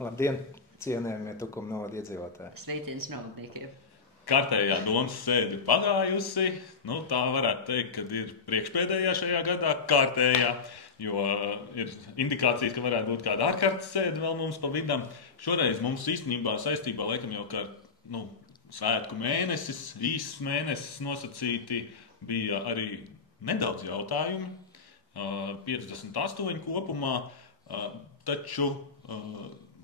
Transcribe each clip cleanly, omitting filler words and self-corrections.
Labdien, cienējamie Tukuma novada iedzīvotāji. Sveiciens novadniekiem. Kārtējā domas sēde ir pagājusi. Tā varētu teikt, ka ir priekšpēdējā šajā gadā kārtējā, jo ir indikācijas, ka varētu būt kāda ārkārtas sēde vēl mums pa vidam. Šoreiz mums īstenībā saistībā laikam jau kā svētku mēnesis, īsts mēnesis nosacīti, bija arī nedaudz jautājumi, 58 kopumā, taču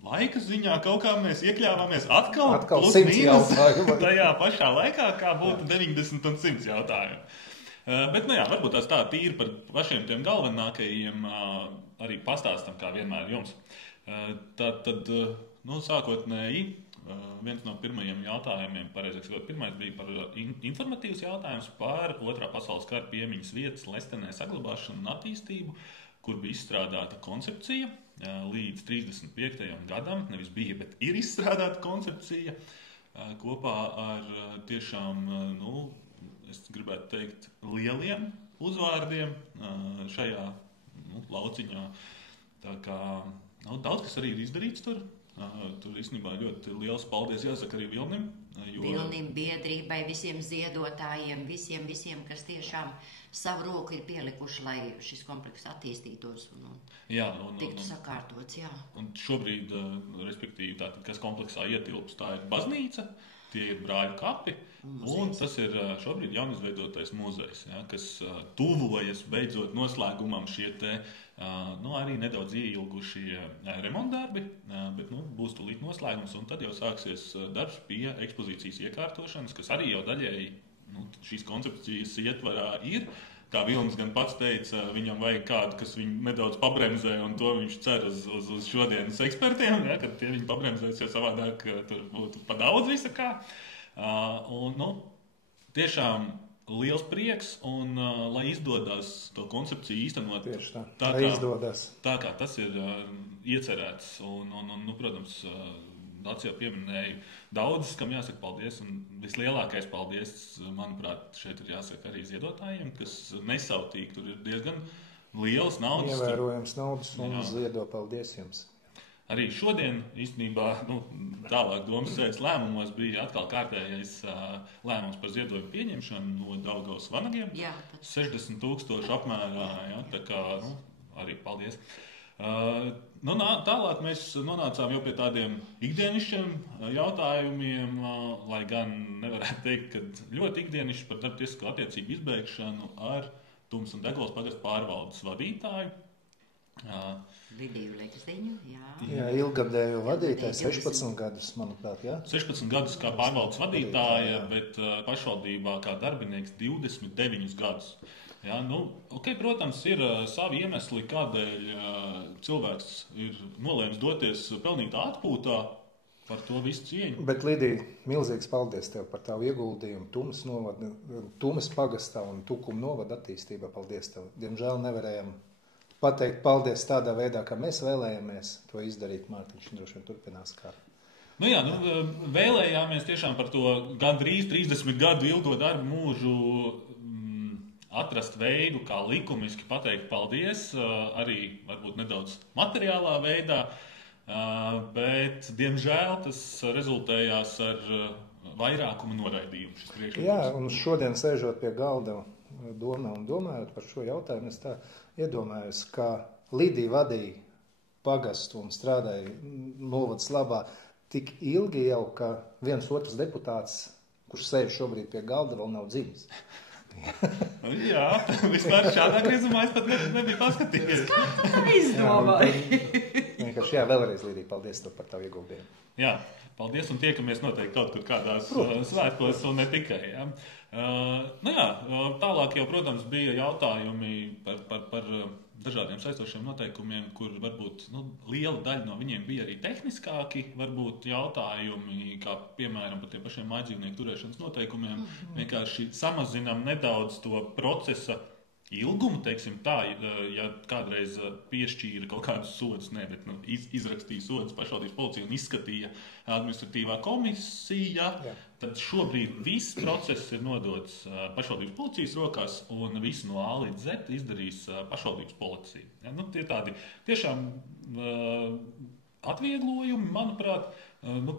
laika ziņā kaut kā mēs iekļāvāmies atkal plus mīnus tajā pašā laikā, kā būtu 90 un 100 jautājumi. Bet, varbūt tās tā tīri par pašiem tiem galvenākajiem arī pastāstam, kā vienmēr jums. Tad, sākotnēji, viens no pirmajiem jautājumiem, pareizāk sakot, pirmais bija par informatīvs jautājums par Otrā pasaules kara piemiņas vietas Lestenē saglabāšanu un attīstību, kur bija izstrādāta koncepcija līdz 35. gadam, nevis bija, bet ir izstrādāta koncepcija kopā ar tiešām, es gribētu teikt, lieliem uzvārdiem šajā lauciņā. Tā kā daudz kas arī ir izdarīts tur. Tur īstenībā ļoti liels paldies jāsaka arī Vilnim. Vilnim, biedrībai, visiem ziedotājiem, visiem, kas tiešām savu roku ir pielikuši, lai šis komplekss attīstītos un tiktu sakārtots. Jā. Un šobrīd, respektīvi, tātad, kas kompleksā ietilps, tā ir baznīca, tie ir brāļu kapi, un tas ir šobrīd jaunizveidotais muzejs, kas tuvojas beidzot noslēgumam šie te arī nedaudz ieilgušie remontdarbi, bet būs tūlīt noslēgums, un tad jau sāksies darbs pie ekspozīcijas iekārtošanas, kas arī jau daļēji šīs koncepcijas ietvarā ir. Kā Vilnis gan pats teica, viņam vajag kādu, kas viņu nedaudz pabremzē, un to viņš cer uz šodienas ekspertiem, kad tie viņu pabremzēs, jo savādāk tur būtu pa daudz visa kā. Tiešām liels prieks, un lai izdodas to koncepciju īstenot tā kā tas ir iecerēts. Un protams, Dācis jau pieminēja daudzus, kam jāsaka paldies, un vislielākais paldies, manuprāt, šeit ir jāsaka arī ziedotājiem, kas nesautīgi, tur ir diezgan liels naudas. Ievērojams naudas un ziedo, paldies jums. Arī šodien, īstenībā, tālāk domas sēdes lēmumos bija atkal kārtējais lēmums par ziedojumu pieņemšanu no Daugavas vanagiem. 60,000 apmērā, tā kā arī paldies. Tālāk mēs nonācām jau pie tādiem ikdienišķiem jautājumiem, lai gan nevarētu teikt, ka ļoti ikdienišķi par darbtiesisko attiecību izbeigšanu ar Tumas un Deglas pagasta pārvaldes vadītāju. Lidiju Lekziņu, Jā, ilgadēju vadītāju, 16 gadus, manuprāt, 16 gadus kā pārvaldes vadītāja, bet pašvaldībā kā darbinieks 29 gadus. Protams, ir savi iemesli, kādēļ cilvēks ir nolēmis doties pelnītā atpūtā, par to visu cieņu. Bet, Lidija, milzīgs paldies tev par tavu ieguldījumu Tumas pagastā un Tukuma novada attīstībā. Paldies tev. Diemžēl nevarējām pateikt paldies tādā veidā, kā mēs vēlējāmies to izdarīt. Mārtiņš droši vien turpinās kā. Vēlējāmies tiešām par to gandrīz 30 gadu ilgo darbu mūžu atrast veidu, kā likumiski pateikt paldies, arī varbūt nedaudz materiālā veidā, bet, diemžēl, tas rezultējās ar vairākumu noraidījumu. Un šodien sēžot pie galda domā un domājot par šo jautājumu, es tā iedomājos, ka Lidija vadīja pagastu un strādāja novadas labā tik ilgi jau, ka viens otrs deputāts, kurš sēž šobrīd pie galda, vēl nav dzimis. Vispār šādā griezumā es pat nebiju paskatījies. Kā tu tā izdomāji? Vienkārši vēlreiz, Lidija, paldies tev par tavu ieguldījumu. Paldies, un tiekamies noteikti kaut kur kādās svētkos un ne tikai. Tālāk jau, protams, bija jautājumi par dažādiem saistošiem noteikumiem, kur varbūt liela daļa no viņiem bija arī tehniskāki, varbūt jautājumi, kā piemēram par tiem pašiem mājdzīvnieku turēšanas noteikumiem, vienkārši samazinām nedaudz to procesa ilgumu, teiksim tā, ja kādreiz piešķīra kaut kādus sodus, bet izrakstīja sodus pašvaldības policija un izskatīja administratīvā komisija, tad šobrīd viss process ir nodots pašvaldības policijas rokās un visu no A līdz Z izdarīs pašvaldības policija. Tie tādi tiešām atvieglojumi, manuprāt,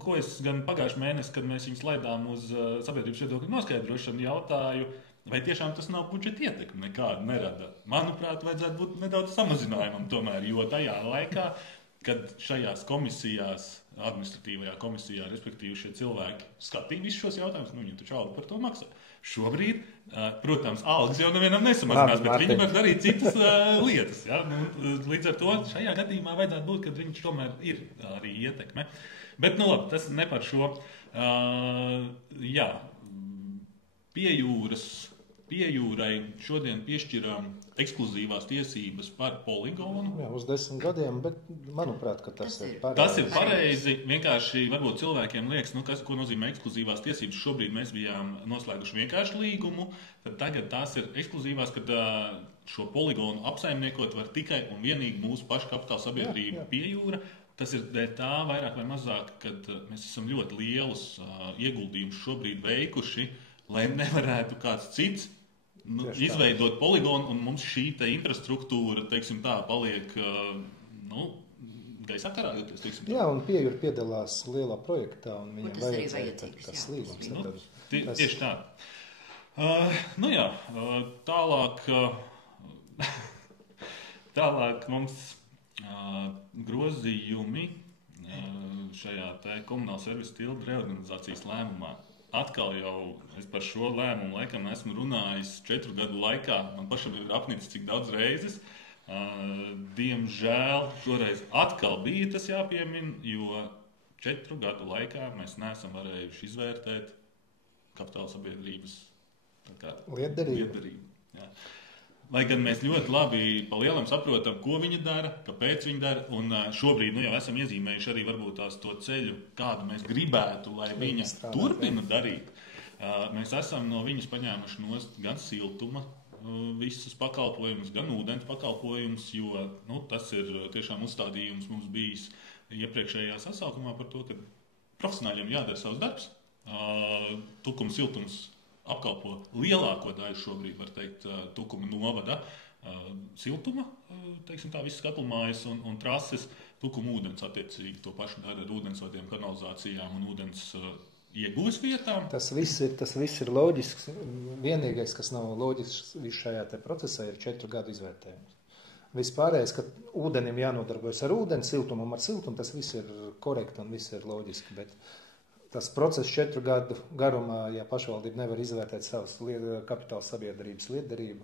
ko es gan pagājušajā mēnesī, kad mēs viņus laidām uz sabiedrības viedokļu noskaidrošanu, jautāju, vai tiešām tas nav budžeta ietekme, nekāda nerada. Manuprāt, vajadzētu būt nedaudz samazinājumam tomēr, jo tajā laikā, kad šajās komisijās, administratīvajā komisijā, respektīvi šie cilvēki skatīja visus šos jautājumus, viņi taču algu par to maksā. Šobrīd, protams, algas jau nevienam nesamazinās, bet viņi var darīt citas lietas. Ja? Līdz ar to šajā gadījumā vajadzētu būt, kad viņš tomēr ir arī ietekme. Bet, nu labi, tas ne par šo. Jā, Pie jūrai šodien piešķirām ekskluzīvās tiesības par poligonu. Jā, uz 10 gadiem, bet manuprāt, ka tas ir pareizi. Tas ir pareizi. Vienkārši varbūt cilvēkiem liekas, ko nozīmē ekskluzīvās tiesības. Šobrīd mēs bijām noslēguši vienkārši līgumu, tad tagad tās ir ekskluzīvās, kad šo poligonu apsaimniekot var tikai un vienīgi mūsu pašu kapitāla sabiedrība Pie jūra. Tas ir dēļ tā vairāk vai mazāk, kad mēs esam ļoti lielus ieguldījumus šobrīd veikuši, lai nevarētu kāds cits izveidot poligonu, un mums šī infrastruktūra, teiksim tā, paliek, gaisā karājoties, teiksim tā. Jā, un Pie jūra piedalās lielā projektā, un viņam vajadzēja tas līgums. Tieši tā. Tālāk mums grozījumi šajā komunāla servisa tildu reorganizācijas lēmumā. Atkal jau es par šo lēmumu laikam esmu runājis 4 gadu laikā. Man pašam ir apnicis cik daudz reizes. Diemžēl šoreiz atkal bija tas jāpiemina, jo 4 gadu laikā mēs neesam varējuši izvērtēt kapitāla sabiedrības lietderību. Lai gan mēs ļoti labi pa lielam saprotam, ko viņi dara, kāpēc viņi dara, un šobrīd jau esam iezīmējuši arī varbūt to ceļu, kādu mēs gribētu, lai viņa turpina darīt. Mēs esam no viņas paņēmuši nost gan siltuma visus pakalpojumus, gan ūdens pakalpojumus, jo tas ir tiešām uzstādījums mums bijis iepriekšējā sasaukumā par to, ka profesionāļiem jādara savs darbs. Tukums, siltums apkalpo lielāko daļu šobrīd, var teikt, Tukuma novada siltuma, teiksim tā, visas katlumājas un trases, Tukuma ūdens attiecīgi to pašu dara ar ūdensvadiem, kanalizācijām un ūdens iegūs vietām. Tas viss ir loģisks. Vienīgais, kas nav loģisks šajā procesā, ir 4 gadu izvērtējums. Vispārējais, ka ūdenim jānodarbojas ar ūdeni, siltumam ar siltumu, tas viss ir korekti un viss ir loģiski, bet tas process 4 gadu garumā, ja pašvaldība nevar izvērtēt savas kapitāla sabiedrības lietderību.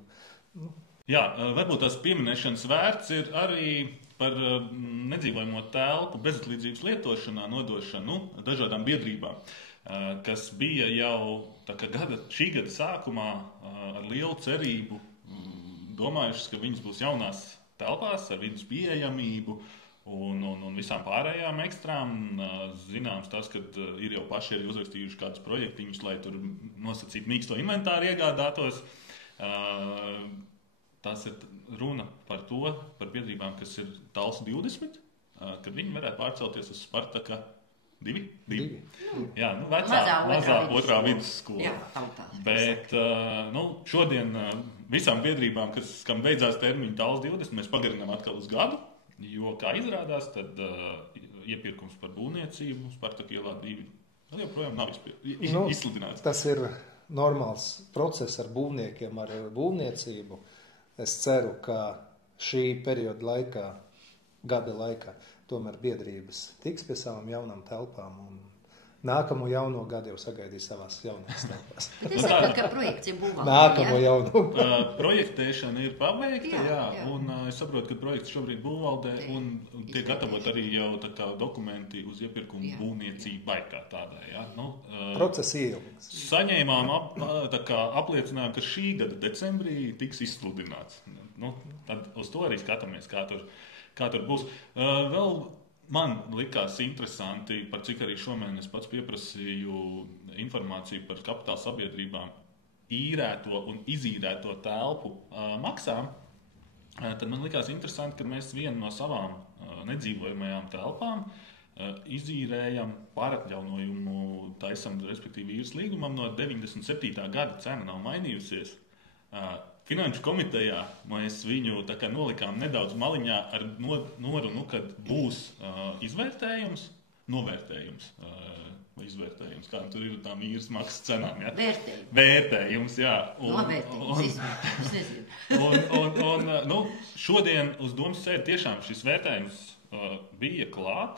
Jā, varbūt tās pieminēšanas vērts ir arī par nedzīvojamo telpu bezatlīdzības lietošanā nodošanu dažādām biedrībām, kas bija jau šī gada sākumā ar lielu cerību domājušas, ka viņas būs jaunās telpās ar vidas pieejamību, un visām pārējām ekstrām. Zināms tas, ka ir jau paši arī uzrakstījuši kādus projektiņus, lai tur nosacītu mīksto inventāru iegādātos. Tas ir runa par biedrībām, kas ir Talsu 20, kad viņi varētu pārcelties uz Spartaka 2. Jā, mazā otrā vidusskola. Bet šodien visām biedrībām, kam beidzās termiņu Talsu 20, mēs pagarinām atkal uz gadu. Jo, kā izrādās, tad iepirkums par būvniecību Spartaka ielā 2 joprojām nav izsludināts. Tas ir normāls process ar būvniekiem, ar būvniecību. Es ceru, ka šī perioda laikā, gada laikā, tomēr biedrības tiks pie savām jaunām telpām un nākamo jauno gadu jau sagaidīs savās jaunās telpās. Bet es saprotu, ka projekts ir būvāts. Nākamo jauno. Projektēšana ir pabeigta, jā. Un es saprotu, ka projekts šobrīd būvvaldē un tiek gatavot arī jau dokumenti uz iepirkumu būvniecībai kā tādai. Jā. Process ieilgs. Saņēmām apliecinājumu, ka šī gada decembrī tiks izsludināts. Tad uz to arī skatāmies, kā tur būs. Vēl man likās interesanti, par cik arī šomēnes pats pieprasīju informāciju par kapitāla sabiedrībām īrēto un izīrēto telpu maksām. Tad man likās interesanti, ka mēs vienu no savām nedzīvojamajām telpām izīrējam pāratjaunojumu taisam, respektīvi īres līgumam no 97. gada cena nav mainījusies. Finanšu komitejā mēs viņu tā kā nolikām nedaudz maliņā ar norunu, kad būs izvērtējums, novērtējums. Vai izvērtējums, kā tur ir tām īres maksas cenām, ja? Vērtējums, jā. Un šodien uz domas sēdi tiešām šis vērtējums bija klāt,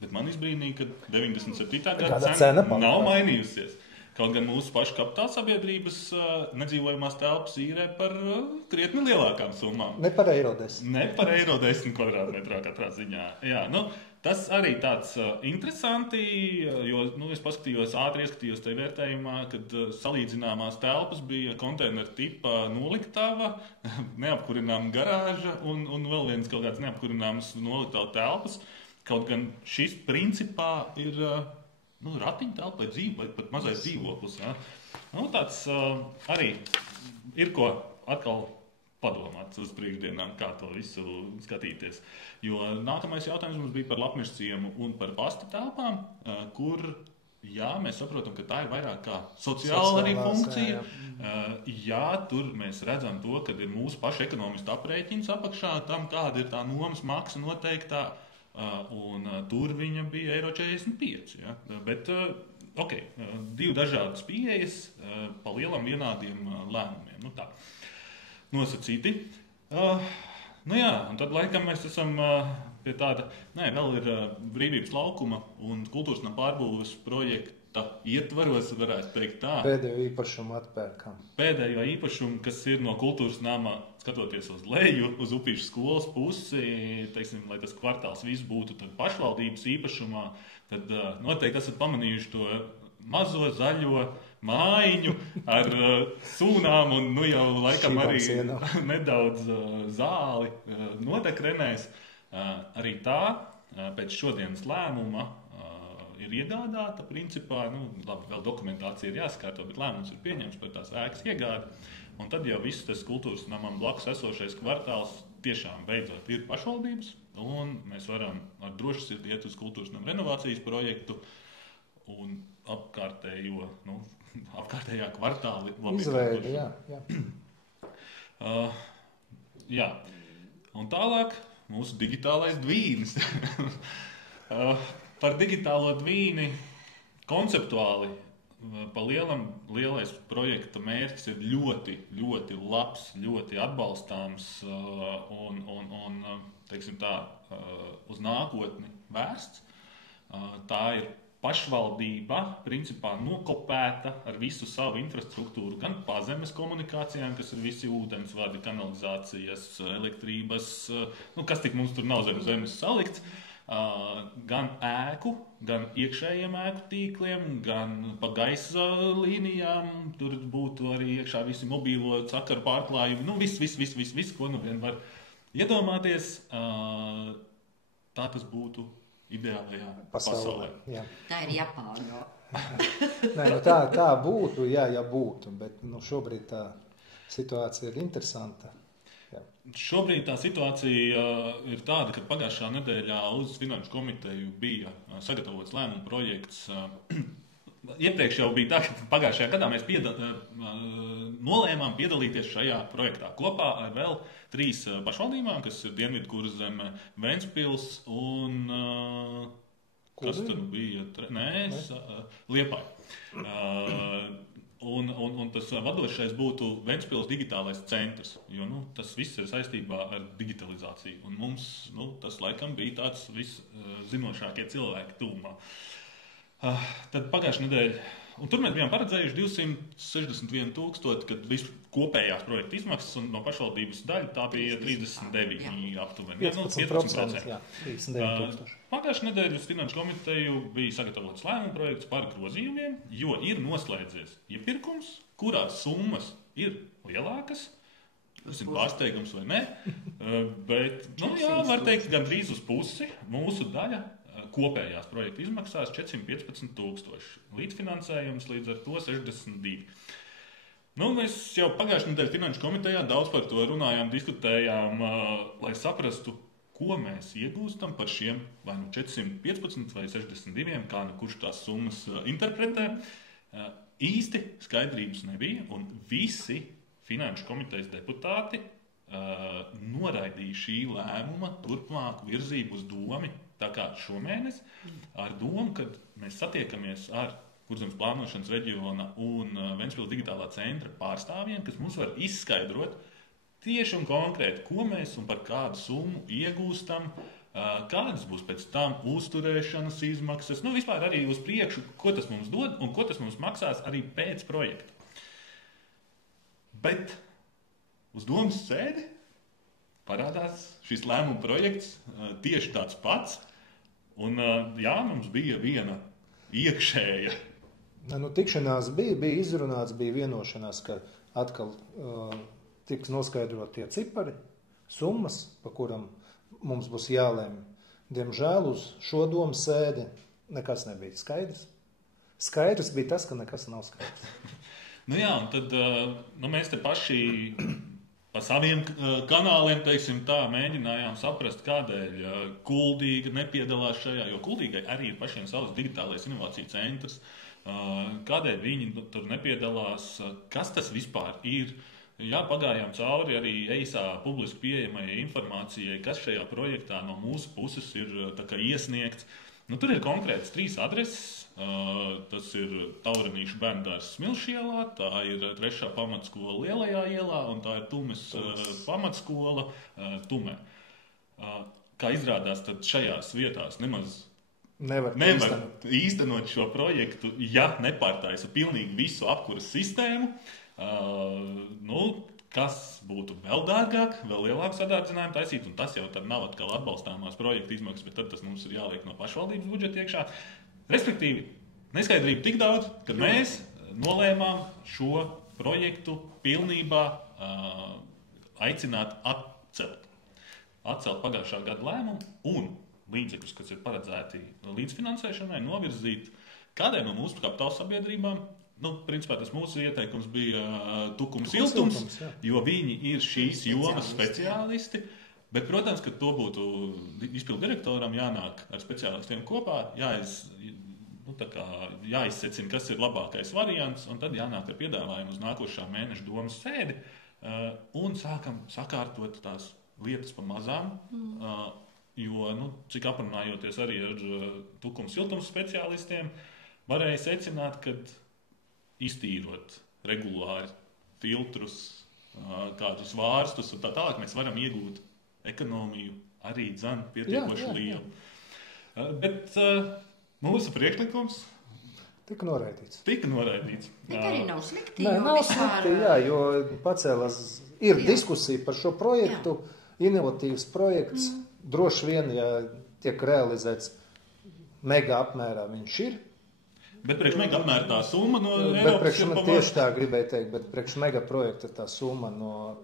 bet man izbrīnīja, ka 97. gada cena nav mainījusies. Kaut gan mūsu pašu kapitāla sabiedrības nedzīvojamās telpas īrē par krietni lielākām summām. Ne par €10. Ne par €10 kvadrātmetrā katrā ziņā. Jā, tas arī tāds interesanti, jo es paskatījos, ātri ieskatījos tajā vērtējumā, kad salīdzināmās telpas bija konteineru tipa noliktava, neapkurināma garāža un vēl viens kaut kāds neapkurināmas noliktavu telpas. Kaut gan šis principā ir ratiņu telpa vai dzīve, vai pat mazais dzīvoklis. Ja? Tāds arī ir ko atkal padomāt uz priekšdienām, kā to visu skatīties. Jo nākamais jautājums mums bija par Lapmeža ciemu un par pasta telpām, kur, jā, mēs saprotam, ka tā ir vairāk kā sociāla arī funkcija. Jā, tur mēs redzam to, ka ir mūsu paša ekonomista aprēķins apakšā tam, kāda ir tā nomas maksa noteiktā, un tur viņa bija €45. Ja? Bet, divi dažādas pieejas pa lielam vienādiem lēmumiem. Tā. Nosacīti. Un tad laikam mēs esam pie tāda, vēl ir Brīvības laukuma un kultūras nama pārbūves projekta ietvaros, varētu teikt tā. Pēdējo īpašumu atpērkam. Pēdējo īpašumu, kas ir no kultūras nama, skatoties uz leju, uz Upīšu skolas pusi, teiksim, lai tas kvartāls viss būtu tad pašvaldības īpašumā, tad noteikti esat pamanījuši to mazo zaļo mājiņu ar sūnām un jau laikam arī nedaudz zāli notekrenēs. Arī tā pēc šodienas lēmuma ir iegādāta principā, labi, vēl dokumentācija ir jāskārto, bet lēmums ir pieņemts par tās ēkas iegādi. Un tad jau viss tas kultūras namam blakus esošais kvartāls tiešām beidzot ir pašvaldības, un mēs varam ar drošu sirdi iet uz kultūras nama renovācijas projektu un apkārtējā kvartāli. Izveidi, jā. Jā. Un tālāk mūsu digitālais dvīnis. Par digitālo dvīni konceptuāli pa lielais projekta mērķis ir ļoti, ļoti labs, ļoti atbalstāms un teiksim tā, uz nākotni vērsts. Tā ir pašvaldība principā nokopēta ar visu savu infrastruktūru, gan pazemes komunikācijām, kas ir visi ūdensvadi, kanalizācijas, elektrības, kas tik mums tur nav zem zemes salikts, gan ēku, gan iekšējiem ēku tīkliem, gan pa gaisa līnijām, tur būtu arī iekšā visi mobīlo sakaru pārklājumi, viss, ko vien var iedomāties, tā tas būtu ideālajā pasaulē. Jā. Tā ir Japāna. Nē, tā būtu, ja būtu, bet šobrīd tā situācija ir interesanta. Jā. Šobrīd tā situācija ir tāda, ka pagājušā nedēļā uz Finanšu komiteju bija sagatavots lēmuma projekts. Iepriekš jau bija tā, ka pagājušajā gadā mēs nolēmām piedalīties šajā projektā kopā ar vēl 3 pašvaldībām, kas ir Dienvidkurzeme, Ventspils un kas tad bija? Liepāja. Un tas vadošais būtu Ventspils digitālais centrs, jo tas viss ir saistībā ar digitalizāciju. Un mums tas laikam bija tāds viszinošākie cilvēki tūmā. Tad pagājušā nedēļa, un tur mēs bijām paredzējuši 261 000, kad visu kopējās projekta izmaksas, un no pašvaldības daļa tā bija 39 aptuveni. 15%. Jā, 39 000. Pagājušā nedēļa uz Finanšu komiteju bija sagatavots lēmuma projekts par grozījumiem, jo ir noslēdzies iepirkums, kurās summas ir lielākas. Tas ir pārsteigums vai ne, bet, var teikt, gandrīz uz pusi mūsu daļa kopējās projekta izmaksās 415 000. Līdzfinansējums līdz ar to 62. Mēs jau pagājušajā nedēļā Finanšu komitejā daudz par to runājām, diskutējām, lai saprastu, ko mēs iegūstam par šiem vai 415 vai 62, kā kurš tās summas interpretē. Īsti skaidrības nebija, un visi Finanšu komitejas deputāti noraidīja šī lēmuma turpmāku virzību uz domi, tā kā šomēnes, ar domu, kad mēs satiekamies ar Kurzemes plānošanas reģiona un Ventspils digitālā centra pārstāvjiem, kas mums var izskaidrot tieši un konkrēti, ko mēs un par kādu summu iegūstam, kādas būs pēc tam uzturēšanas izmaksas, vispār arī uz priekšu, ko tas mums dod un ko tas mums maksās arī pēc projekta. Bet uz domas sēdi parādās šis lēmuma projekts tieši tāds pats, un mums bija viena iekšēja. Tikšanās bija izrunāts, bija vienošanās, ka atkal tiks noskaidrot tie cipari, summas, pa kuram mums būs jālēm. Diemžēl uz šo domu sēdi nekas nebija skaidrs. Skaidrs bija tas, ka nekas nav skaidrs. Un tad mēs te paši pa saviem kanāliem, teiksim tā, mēģinājām saprast, kādēļ Kuldīga nepiedalās šajā, jo Kuldīgai arī ir pašiem savs digitālais inovāciju centrs. Kādēļ viņi tur nepiedalās, kas tas vispār ir. Pagājām cauri arī EISA publiski pieejamai informācijai, kas šajā projektā no mūsu puses ir iesniegts. Tur ir konkrēts 3 adreses. Tas ir Taurenīšu bērndārs Smilšielā, tā ir 3. pamatskola Lielajā ielā un tā ir Tumes pamatskola Tumē. Kā izrādās, tad šajās vietās nemaz nevar īstenot šo projektu, ja nepārtaisa pilnīgi visu apkuras sistēmu. Kas būtu vēl dārgāk, vēl lielāku sadārdzinājumu taisīt, un tas jau tad nav atkal atbalstāmās projekta izmaksas, bet tad tas mums ir jāliek no pašvaldības budžeta iekšā. Respektīvi, neskaidrība tik daudz, ka mēs nolēmām šo projektu pilnībā aicināt atcelt. Atcelt pagājušā gada lēmumu un līdzekļus, kas ir paredzēti līdzfinansēšanai, novirzīt kādai no mūsu kapitāla sabiedrībām. Principā tas mūsu ieteikums bija Tukums Siltums, jo viņi ir šīs jomas speciālisti. Bet, protams, ka to būtu izpildu direktoram jānāk ar speciālistiem kopā, jāizsecina, kas ir labākais variants, un tad jānāk ar piedāvājumu uz nākošā mēneša domas sēdi un sākam sakārtot tās lietas pa mazām, jo, cik aprunājoties arī ar Tukums Siltums speciālistiem, varēja secināt, ka iztīrot regulāri filtrus, kādus vārstus un tā tālāk, mēs varam iegūt ekonomiju arī pietiekoši lielu. Bet mūsu priekšlikums tika noraidīts. Bet arī nav slikti. Nav slikti, jo pacēlās, ir diskusija par šo projektu, inovatīvs projekts, droši vien, ja tiek realizēts mega apmērā viņš ir. Bet priekš mega apmēra tā summa no Eiropas ir tieši tā gribēju teikt, bet priekš mega projekta tā summa no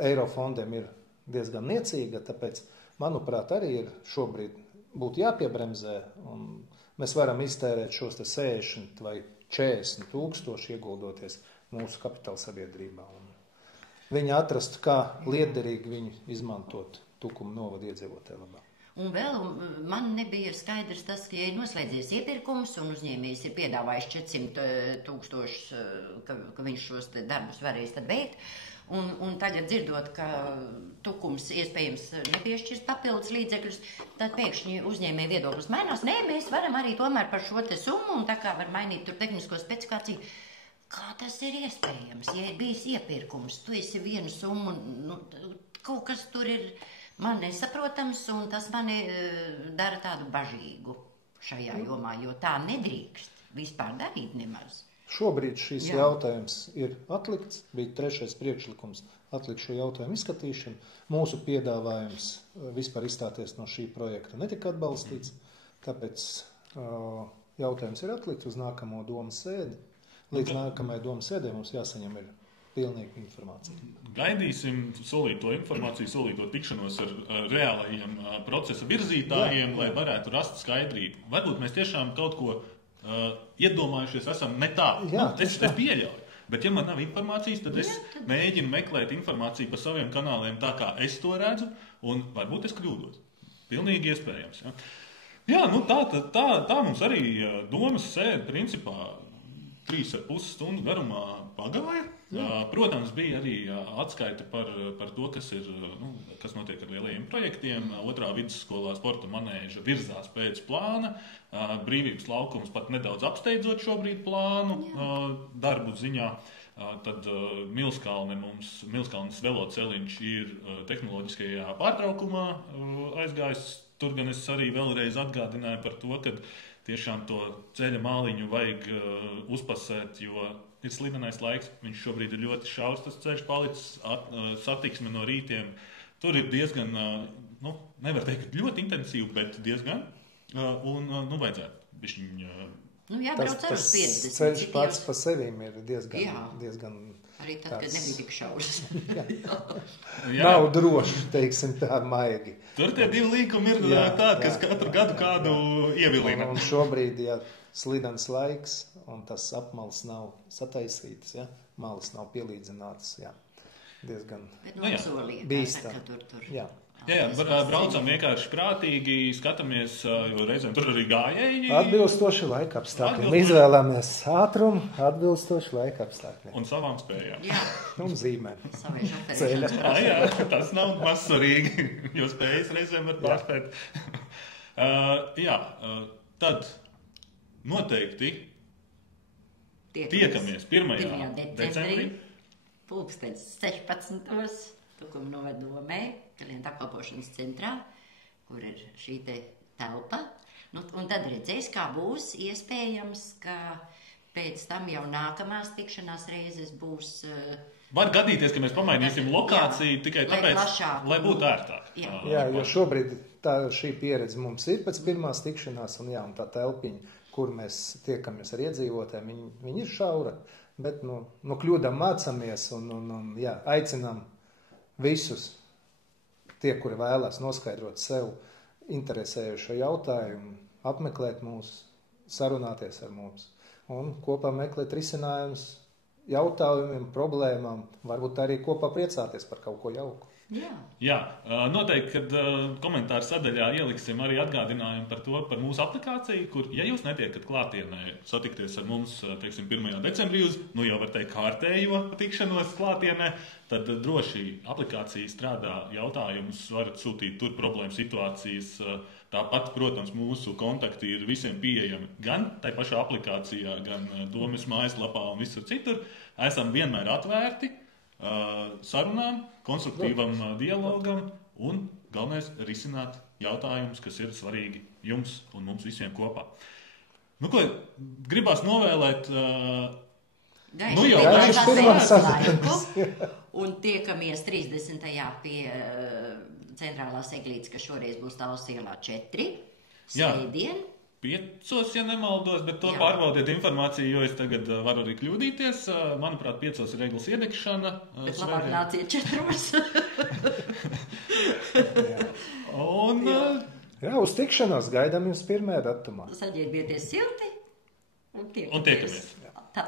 Eiro fondiem ir diezgan niecīga, tāpēc, manuprāt, arī ir šobrīd būtu jāpiebremzē, un mēs varam iztērēt šos 60 vai 40 tūkstoši ieguldoties mūsu kapitāla sabiedrībā. Un viņi atrast, kā lietderīgi viņu izmantot Tukuma novada iedzīvotāju labā. Un vēl man nebija skaidrs tas, ka, ja ir noslēdzies iepirkums un uzņēmējs ir piedāvājis 400 000, ka viņš šos darbus varēs tad veikt, un tagad dzirdot, ka Tukums iespējams nepiešķirs papildus līdzekļus, tad pēkšņi uzņēmēja viedoklis mainās. Nē, mēs varam arī tomēr par šo te summu, un tā kā var mainīt tur tehnisko specifikāciju. Kā tas ir iespējams? Ja ir bijis iepirkums, tu esi vienu summu, kaut kas tur ir man nesaprotams, un tas mani dara tādu bažīgu šajā jomā, jo tā nedrīkst vispār darīt nemaz. Šobrīd šīs jautājums ir atlikts, bija 3. priekšlikums atlikt šo jautājumu izskatīšanu. Mūsu piedāvājums vispār izstāties no šī projekta netika atbalstīts, tāpēc jautājums ir atlikt uz nākamo domas sēdi. Līdz nākamajai domas sēdē mums jāsaņem ir pilnīga informācija. Gaidīsim solīto informāciju, solīto tikšanos ar reālajiem procesa virzītājiem, lai varētu rast skaidrību. Varbūt mēs tiešām kaut ko iedomājušies esam ne tā. Es pieļauju. Bet, ja man nav informācijas, tad es mēģinu meklēt informāciju pa saviem kanāliem tā, kā es to redzu, un varbūt es kļūdos. Pilnīgi iespējams. Tā mums arī domas sēde principā 3,5 stundu garumā pagāja. Protams, bija arī atskaita par to, kas notiek ar lielajiem projektiem. Otrā vidusskolā sporta manēža virzās pēc plāna. Brīvības laukums pat nedaudz apsteidzot šobrīd plānu darbu ziņā. Tad Milskalnes veloceliņš ir tehnoloģiskajā pārtraukumā aizgājis. Tur gan es arī vēlreiz atgādināju par to, ka tiešām to ceļa māliņu vajag uzpasēt, jo ir slidenais laiks. Viņš šobrīd ir ļoti šaurs, tas ceļš palicis, satiksme no rītiem. Tur ir diezgan, nevar teikt, ļoti intensīvi, bet diezgan. Un, vajadzētu bišķiņ... Tas ceļš pats pa sevīm ir diezgan arī tad, kad nebija tik šaurs. Nav droši, teiksim tā, maigi. Tur tie divi līkumi ir tādi, kas katru gadu kādu ievilina. Un šobrīd, slidens laiks, un tas apmals nav sataisītas, malas nav pielīdzinātas, diezgan bīstami. Braucam vienkārši prātīgi, skatāmies, jo reizēm tur arī gājēji. Atbilstoši laika apstākļiem. Izvēlamies ātrumu, atbilstoši laika apstākļiem. Un savām spējām. Un zīmēm. Ceļa. Tas nav mazsvarīgi, jo spējas reizēm var pārspēt. Tad noteikti tiekamies 1. decembrī. Pulkstenis 16. Tukuma novadomē, klienta apkalpošanas centrā, kur ir šī telpa. Un tad redzēs, kā būs iespējams, ka pēc tam jau nākamās tikšanās reizes būs... Var gadīties, ka mēs pamainīsim lokāciju tikai tāpēc, lai būtu ērtāk. Jo šobrīd šī pieredze mums ir pēc pirmās tikšanās, un tā telpiņa, kur mēs tiekamies ar iedzīvotēm, viņi ir šaura, bet no kļūdām mācamies un aicinām visus tie, kuri vēlās noskaidrot sev interesējušo jautājumu, apmeklēt mūs, sarunāties ar mums un kopā meklēt risinājumus jautājumiem, problēmām, varbūt arī kopā priecāties par kaut ko jauku. Jā, noteikti, kad komentāru sadaļā ieliksim arī atgādinājumu par mūsu aplikāciju, kur, ja jūs netiekat klātienē satikties ar mums, teiksim, 1. decembrī uz, jau var teikt, kārtējo tikšanos klātienē, tad droši aplikācija strādā jautājumus, varat sūtīt tur problēmu situācijas. Tāpat, protams, mūsu kontakti ir visiem pieejami gan tai pašā aplikācijā, gan Domes mājaslapā un visur citur. Esam vienmēr atvērti sarunām, konstruktīvam dialogam un galvenais risināt jautājumus, kas ir svarīgi jums un mums visiem kopā. Gribās novēlēt laiku un tiekamies 30. pie centrālās eglītes, kas šoreiz būs Tāls ielā 4, svētdien. 5, ja nemaldos, bet to pārbaudiet informāciju, jo es tagad varu arī kļūdīties. Manuprāt, 5 ir eglis iedegšana. Bet labāk nāciet 4. Uz tikšanos gaidām jūs 1. datumā. Saģērbieties silti un tiekamies. Tā.